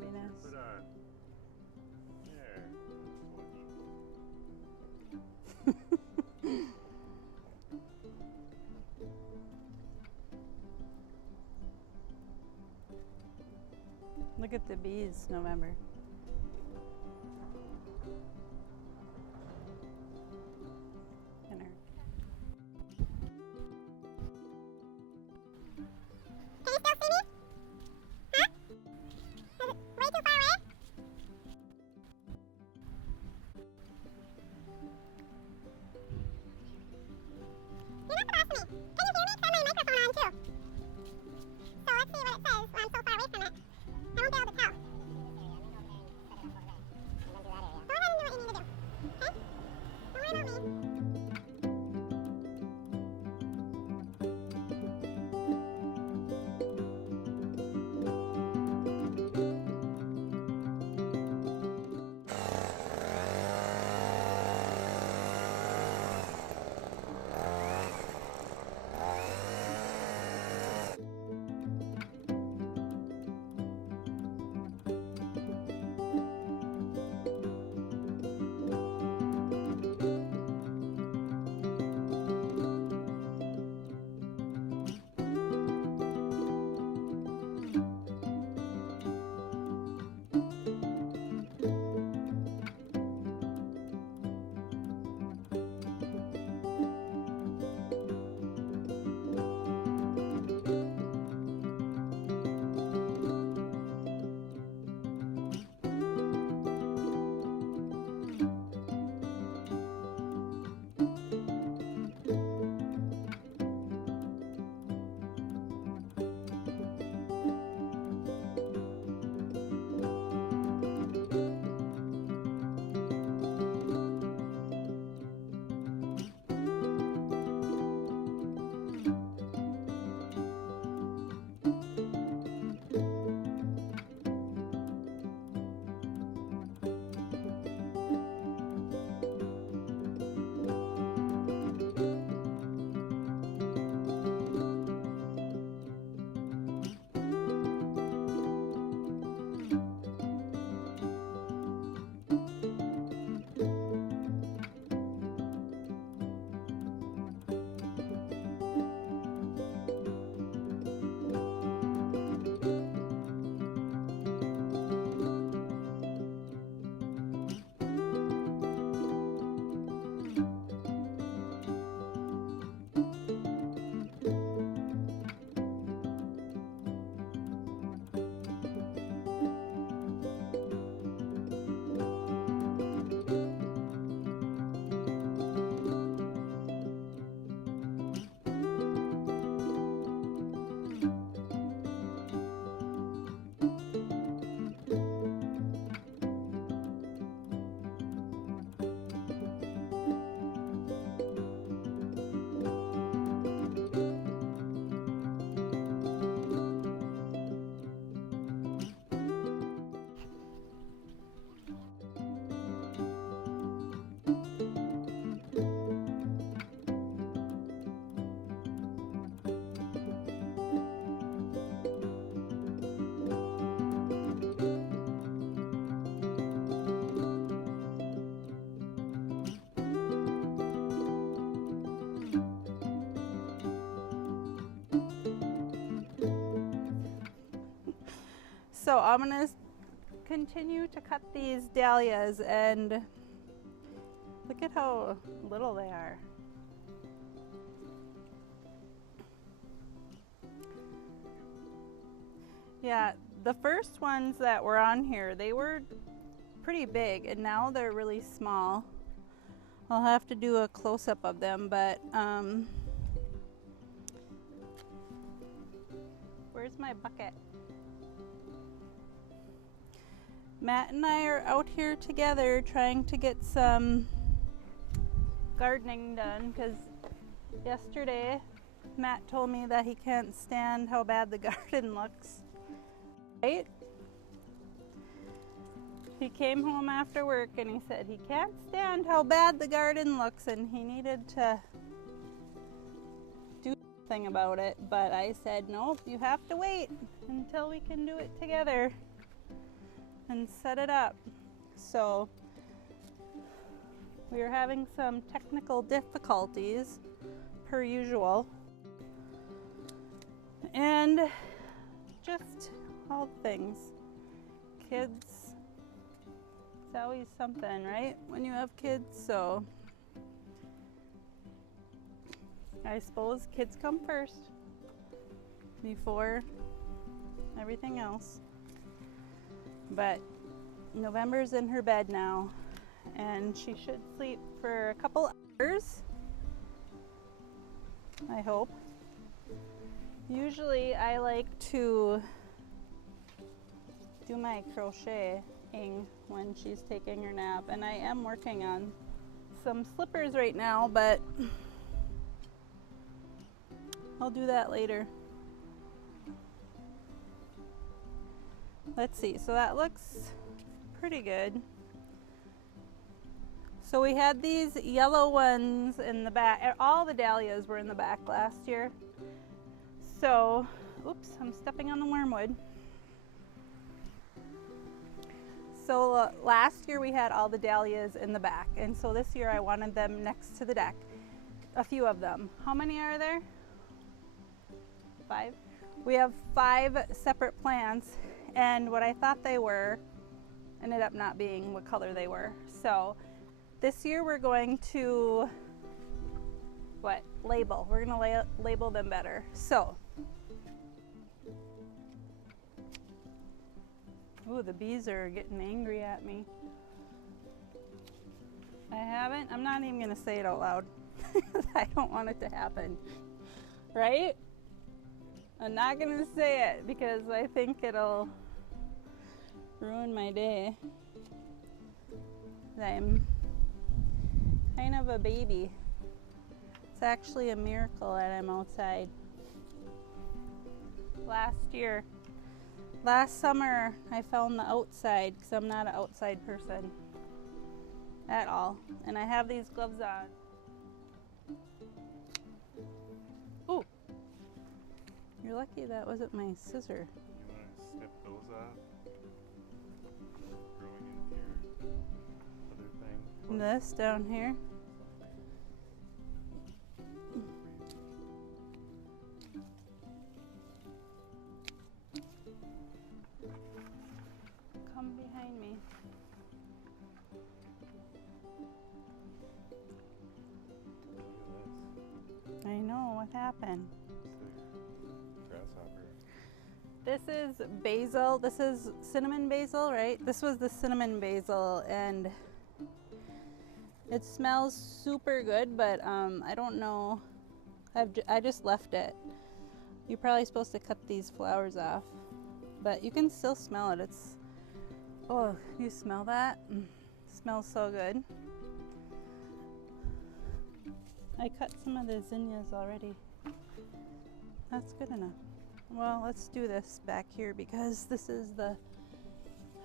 happiness. Put on. There. Look at the bees, November. And her. Can you still see me? Huh? Is it way too far away? You're not the boss of me. Can you hear me? 'Cause I have my microphone on too. So let's see what it says when I'm so far away from it. I won't be able to tell. Go ahead and do what you need to do. Okay? Don't worry about me. So I'm gonna continue to cut these dahlias, and look at how little they are. Yeah, the first ones that were on here, they were pretty big, and now they're really small. I'll have to do a close-up of them, but where's my bucket? Matt and I are out here together trying to get some gardening done, because yesterday Matt told me that he can't stand how bad the garden looks. Right? He came home after work and he said he can't stand how bad the garden looks and he needed to do something about it. But I said, nope, you have to wait until we can do it together. and set it up. So we are having some technical difficulties per usual, and just all things. Kids, it's always something, right, when you have kids? So I suppose kids come first before everything else. But November's in her bed now, and she should sleep for a couple hours, I hope. Usually I like to do my crocheting when she's taking her nap, and I am working on some slippers right now, but I'll do that later. Let's see, so that looks pretty good. So we had these yellow ones in the back. All the dahlias were in the back last year. So, oops, I'm stepping on the wormwood. So last year we had all the dahlias in the back, and so this year I wanted them next to the deck. A few of them. How many are there? 5? We have 5 separate plants, and what I thought they were ended up not being what color they were. So this year we're going to label. We're going to label them better. So, ooh, the bees are getting angry at me. I'm not even going to say it out loud. I don't want it to happen. Right? I'm not going to say it because I think it'll ruin my day. I'm kind of a baby. It's actually a miracle that I'm outside. Last summer, I fell on the outside because I'm not an outside person at all. And I have these gloves on. Ooh, you're lucky that wasn't my scissor. You want to snip those off? Growing into your other thing? This down here. Come behind me. I know, what happened? Grasshopper. This is basil. This is cinnamon basil, right? This was the cinnamon basil, and it smells super good, but I don't know. I just left it. You're probably supposed to cut these flowers off, but you can still smell it. Oh, you smell that? Smells so good. I cut some of the zinnias already. That's good enough. Well, let's do this back here because this is the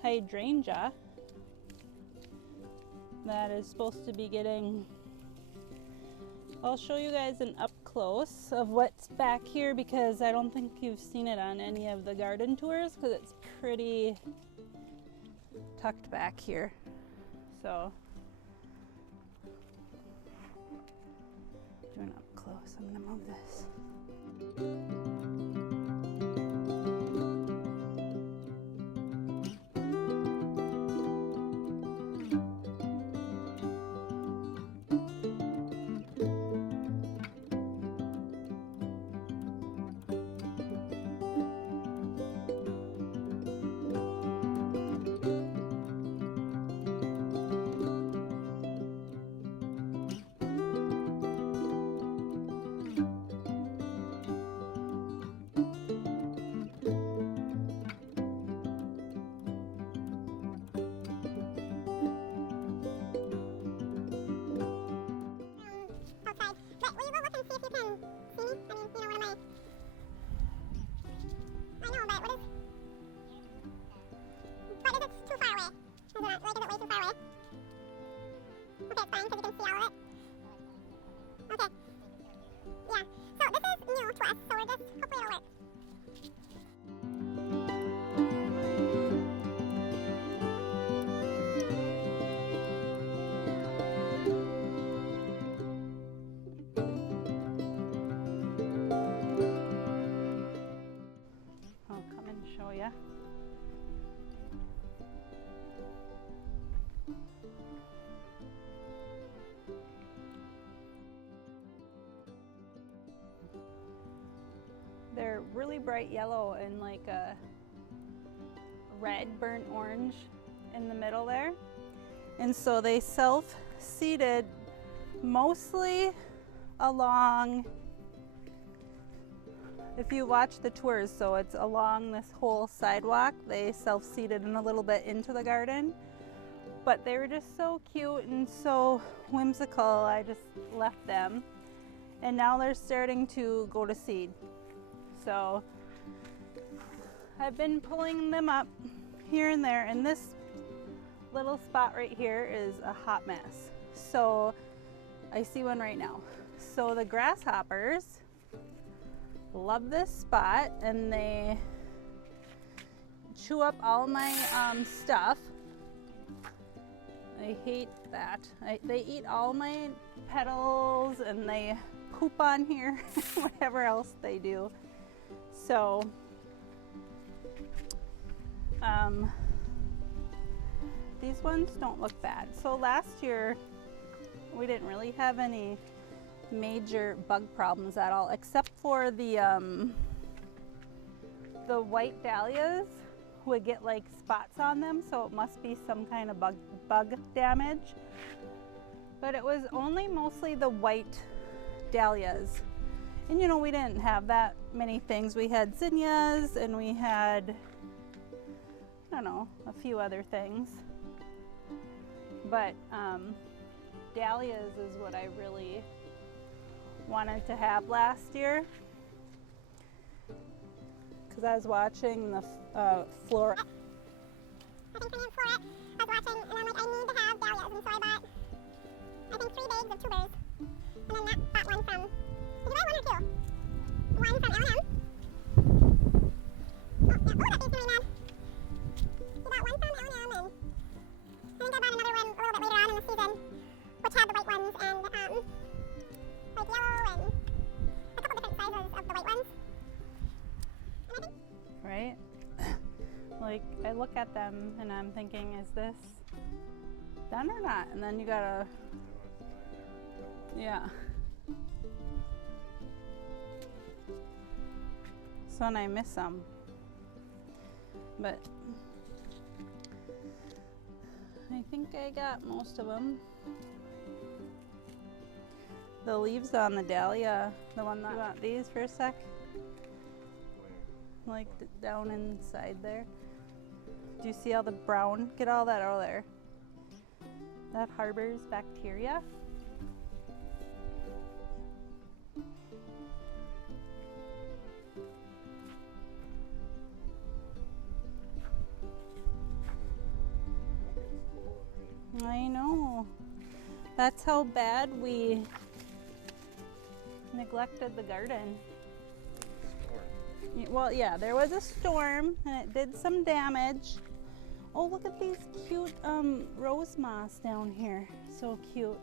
hydrangea that is supposed to be getting. I'll show you guys an up close of what's back here because I don't think you've seen it on any of the garden tours because it's pretty tucked back here. So doing up close. I'm gonna move this. Outside. But will you go look and see if you can see me? I mean, what am I? I know, but what is it too far away? Is it way too far away? Okay, it's fine, because you can see all of it. Okay. Yeah. So this is new to us, so we're just, hopefully it'll work. they're really bright yellow and like a red burnt orange in the middle there. And so they self-seeded mostly along, if you watch the tours, so it's along this whole sidewalk, they self-seeded and a little bit into the garden. But they were just so cute and so whimsical, I just left them. And now they're starting to go to seed. So I've been pulling them up here and there, and this little spot right here is a hot mess. So I see one right now. So the grasshoppers love this spot and they chew up all my stuff. I hate that. They eat all my petals and they poop on here, whatever else they do. So these ones don't look bad. So last year we didn't really have any major bug problems at all, except for the white dahlias would get like spots on them, so it must be some kind of bug damage. But it was only mostly the white dahlias. And you know, we didn't have that many things. We had zinnias and we had, I don't know, a few other things. But dahlias is what I really wanted to have last year, because I was watching the flora. I think for me and Flora, I was watching and I'm like, I need to have dahlias, and so I bought, I think 3 bags of tubers, and then Matt bought one from, did you buy one or 2? One from L&M. Oh, yeah. Oh, that tastes really bad. He bought one from L&M, and I think I bought another one a little bit later on in the season, which had the white ones and like yellow and a couple different sizes of the white ones. And I think, Right? Like, I look at them and I'm thinking, is this done or not? And then you gotta, yeah. So and I miss some, but I think I got most of them. The leaves on the dahlia, the one that, you want these for a sec? Like down inside there. Do you see all the brown? Get all that out of there. That harbors bacteria. I know. That's how bad we neglected the garden. Well, yeah, there was a storm and it did some damage. Oh, look at these cute rose moss down here. So cute.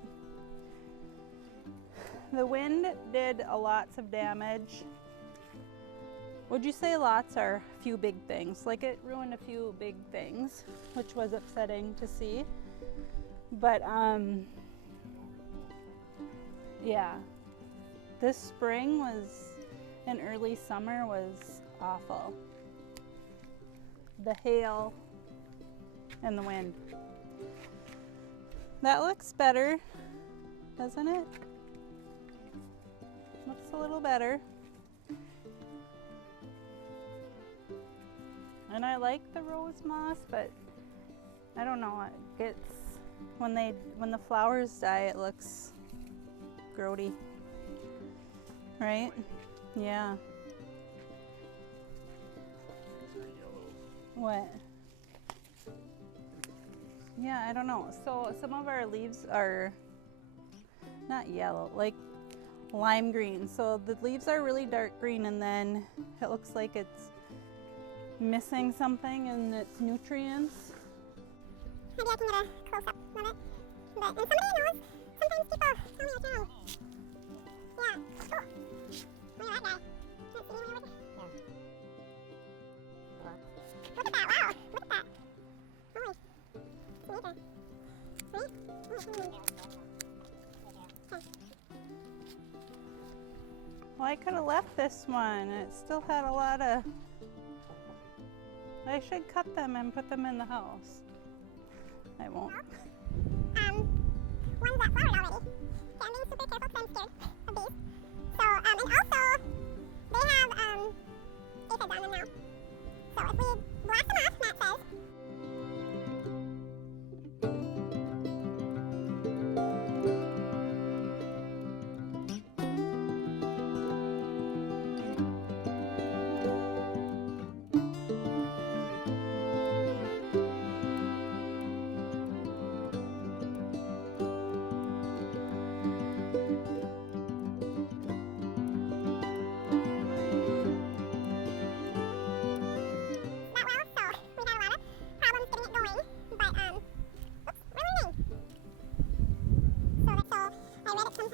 The wind did lots of damage. Would you say lots or a few big things? Like, it ruined a few big things, which was upsetting to see. But yeah, this spring was, and early summer was awful. The hail and the wind. That looks better, doesn't it? Looks a little better. And I like the rose moss, but I don't know, it gets, when the flowers die, it looks grody. Right? Yeah. What? Yeah, I don't know. So some of our leaves are not yellow, like lime green. So the leaves are really dark green, and then it looks like it's missing something in its nutrients. maybe I can get a close-up of it. But, and somebody knows, sometimes people tell me I can. Yeah. Oh. Look at that guy. Can't see anywhere with it. Look at that, wow. Look at that. Holy. It's major. Right? Okay. Well, I could have left this one. It still had a lot of... I should cut them and put them in the house. I won't. One's that flowered already. Okay, I'm being super careful because I'm scared of these. So, and also, they have aphids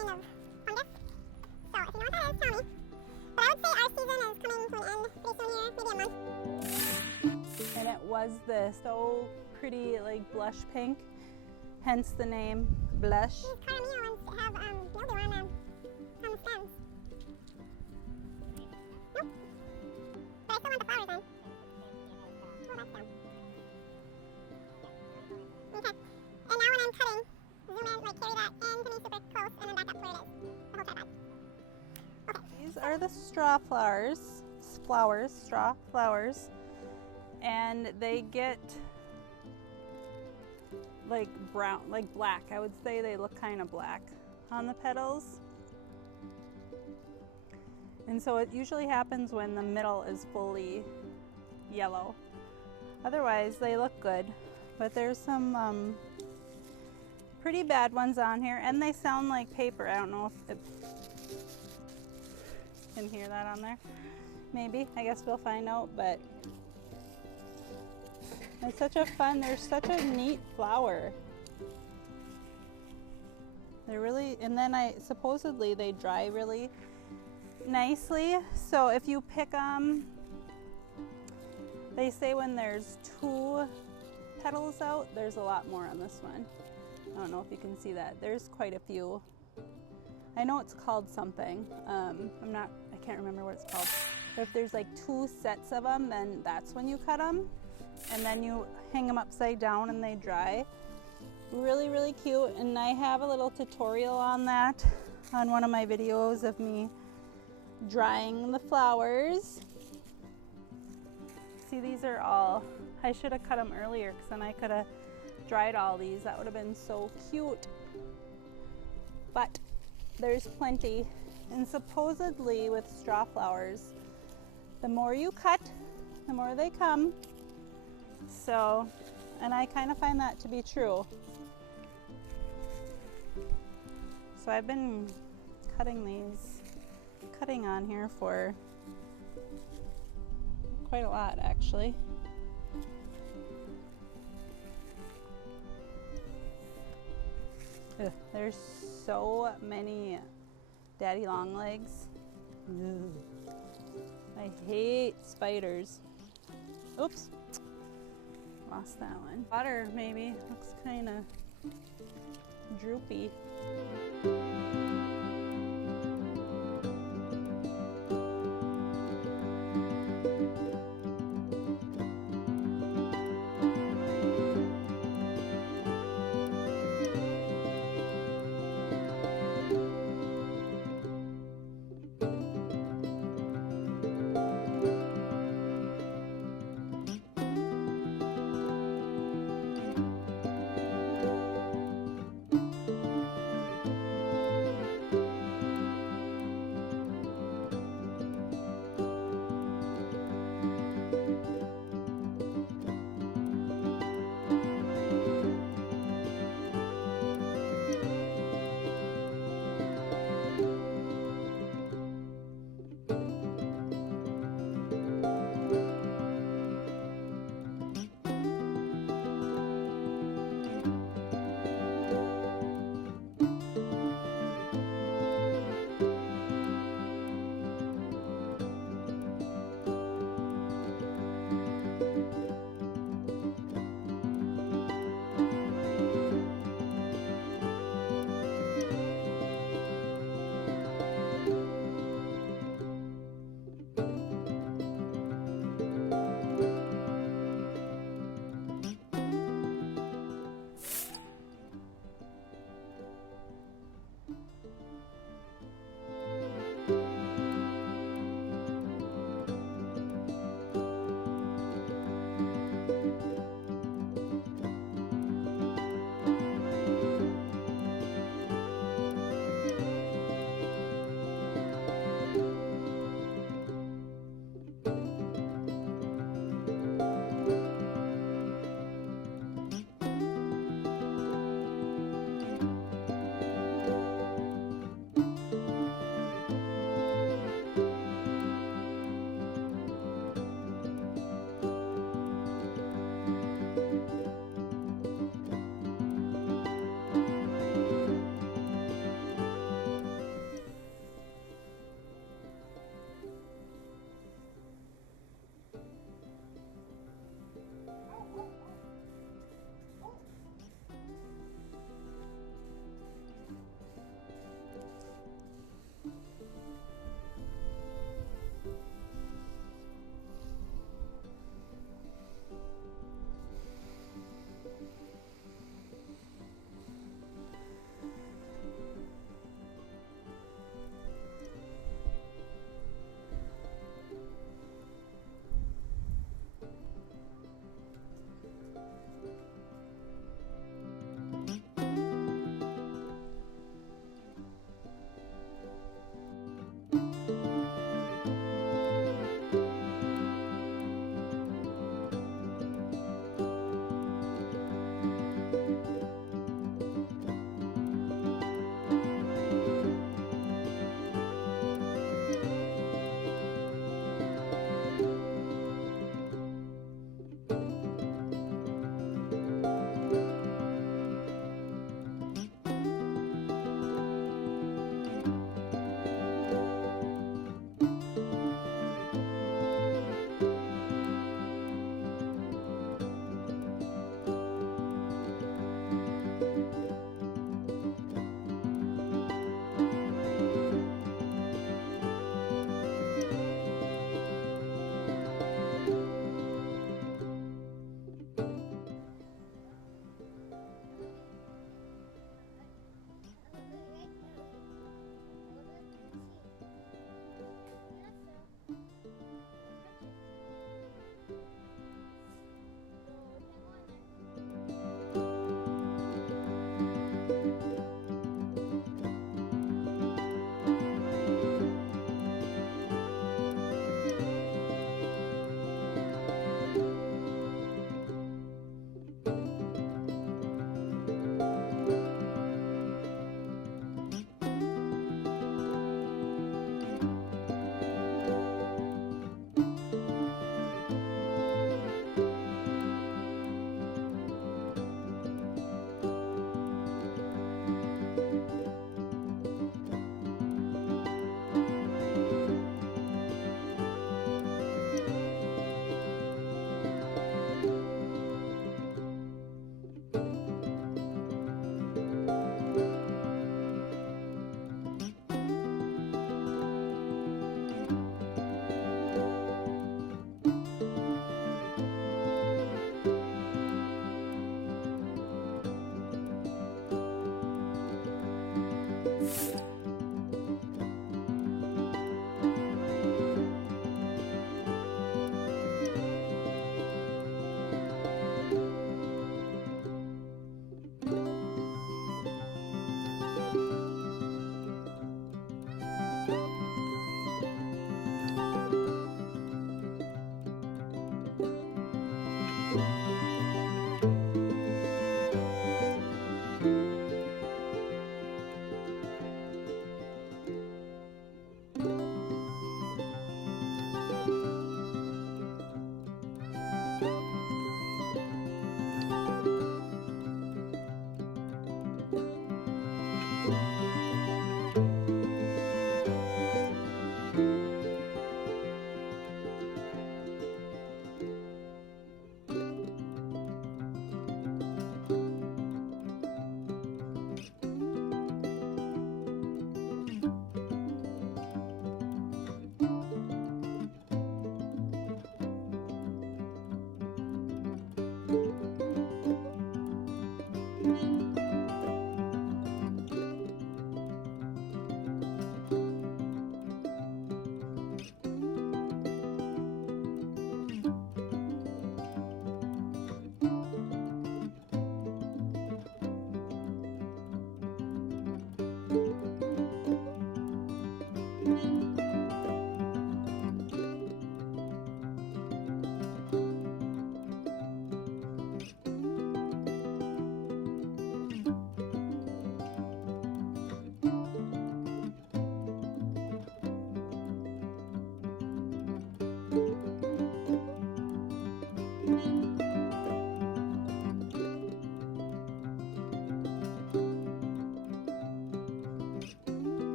on them now. So if we blast them off, Matt says, and it was this so pretty, like blush pink, hence the name blush. these caramel ones have mildew on the stems. Nope. But I still want the flowers on. Oh, that's down. Okay. And now when I'm cutting, zoom in, like carry that in to me super close and then back up to where it is. The whole tripod. Okay. These are the straw flowers, and they get like brown, like black. I would say they look kind of black on the petals. And so it usually happens when the middle is fully yellow. Otherwise, they look good. But there's some pretty bad ones on here, and they sound like paper. I don't know if it can hear that on there. Maybe. I guess we'll find out. But it's such a fun, they're such a neat flower. They're really, and then supposedly they dry really nicely. So if you pick them, they say when there's 2 petals out, there's a lot more on this one. I don't know if you can see that. There's quite a few. I know it's called something. I can't remember what it's called. But if there's like 2 sets of them, then that's when you cut them. And then you hang them upside down and they dry. Really, really cute. And I have a little tutorial on that on one of my videos of me drying the flowers. See, these are all, I should have cut them earlier because then I could have dried all these. That would have been so cute. But there's plenty. And supposedly with straw flowers, the more you cut, the more they come. So, and I kind of find that to be true. So I've been cutting on here for quite a lot actually. Ugh, there's so many daddy long legs. Ugh. I hate spiders. Oops. Lost that one. Water maybe. Looks kind of droopy.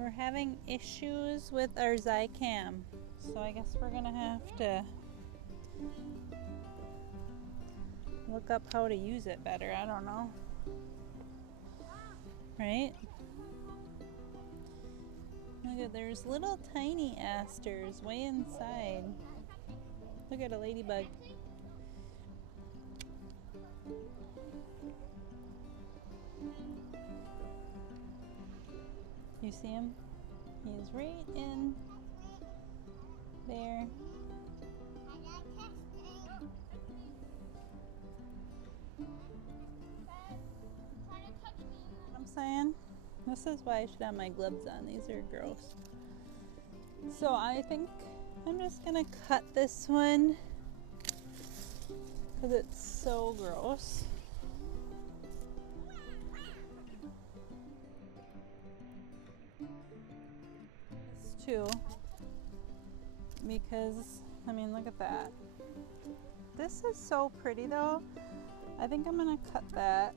We're having issues with our Zycam, so I guess we're gonna have to look up how to use it better. I don't know. Right? Look at, there's little tiny asters way inside. Look at a ladybug. You see him? He's right in there. I'm saying, this is why I should have my gloves on. These are gross. So I think I'm just gonna cut this one because it's so gross. This too, because I mean, look at that. This is so pretty though. I think I'm gonna cut that.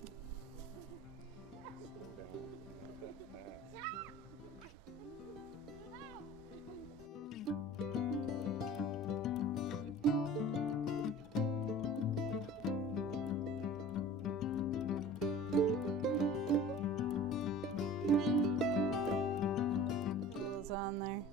On there.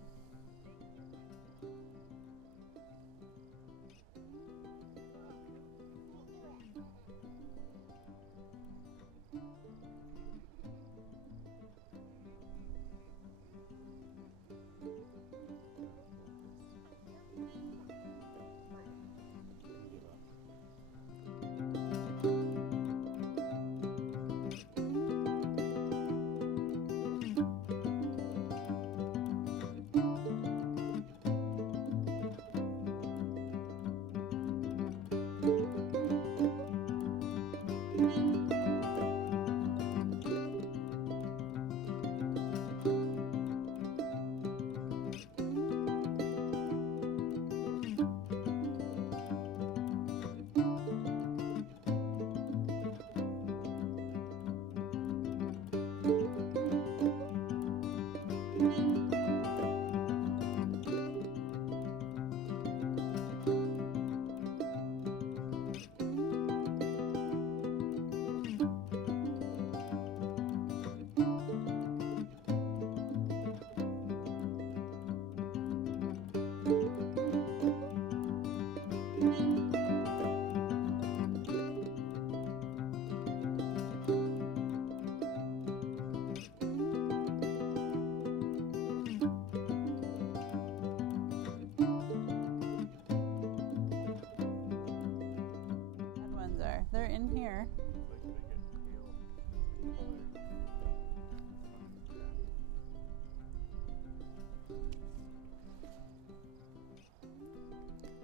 They're in here.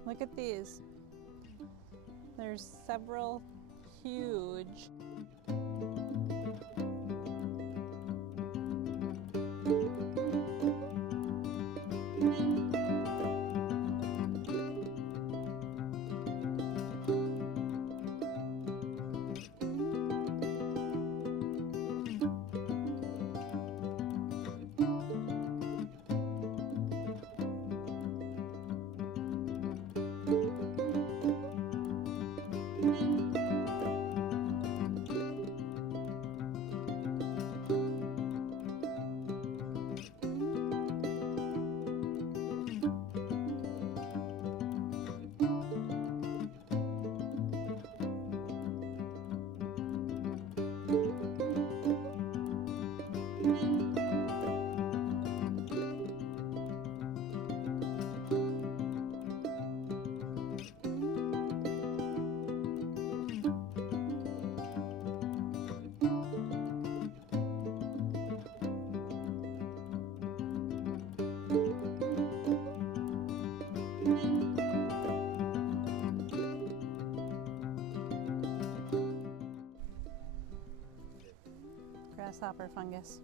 Look at these. There's several huge. Grasshopper fungus.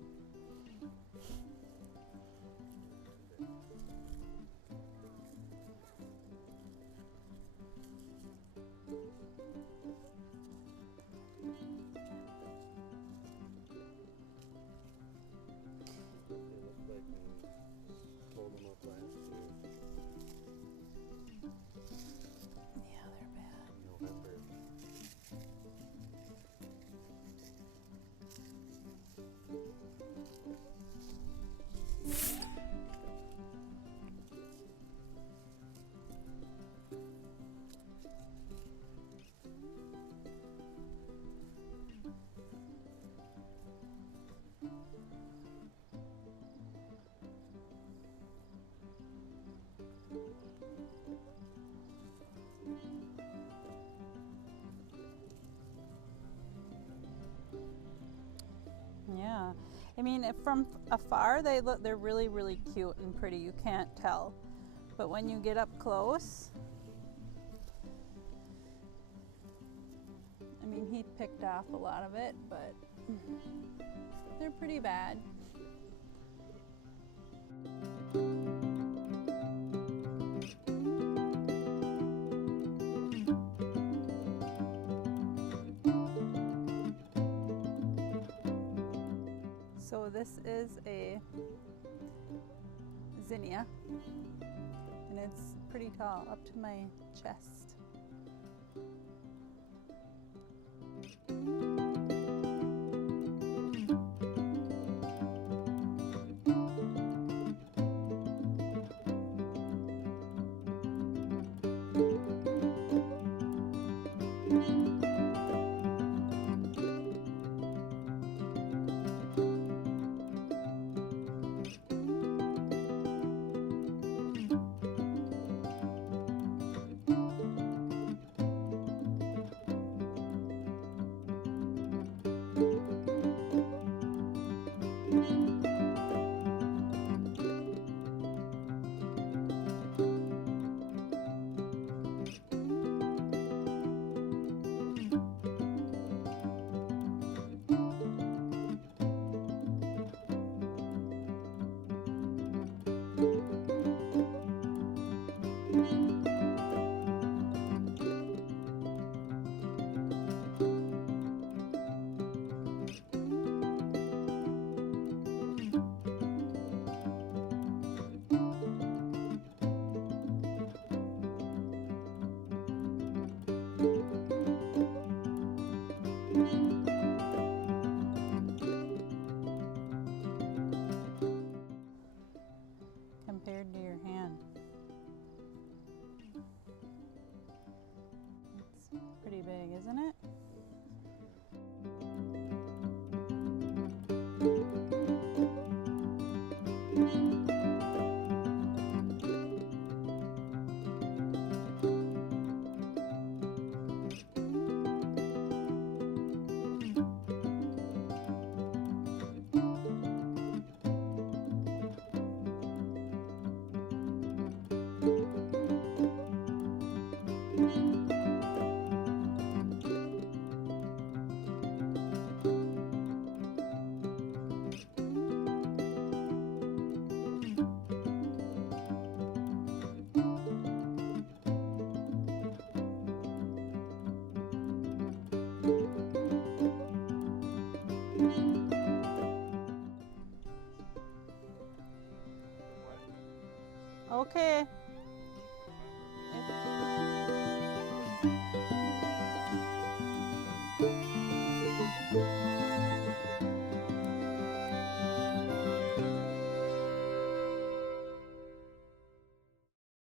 They look like I mean, if from afar they're really, really cute and pretty. You can't tell. But when you get up close, I mean, he picked off a lot of it, but they're pretty bad. So this is a zinnia, and it's pretty tall, up to my chest. Compared to your hand, it's pretty big, isn't it? Okay.